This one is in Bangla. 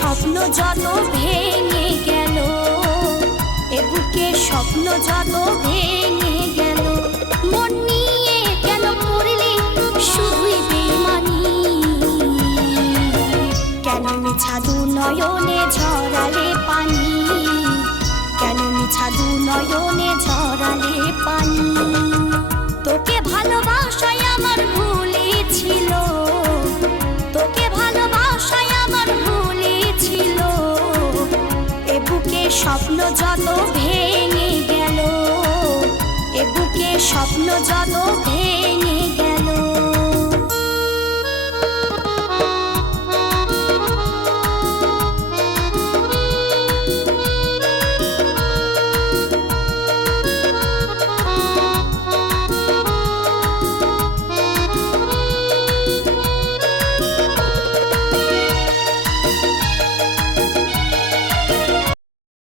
স্বপ্ন যত ভেঙে গেল, এ বুকের স্বপ্ন যত ভেঙে গেল। মন নিয়ে কেন করলি শুধুই বেমানি, কেন মিছা দু নয়নে ঝরালে পানি, কেন মিছা দু নয়নে ঝরালে পানি। তোকে ভালোবাসায় আমার ভুলে ছিল, তোকে ভালোবাসায় আমার ভুলে ছিল। এ বুকে স্বপ্ন যত ভেঙে গেল, এ বুকে স্বপ্ন যত ভেঙে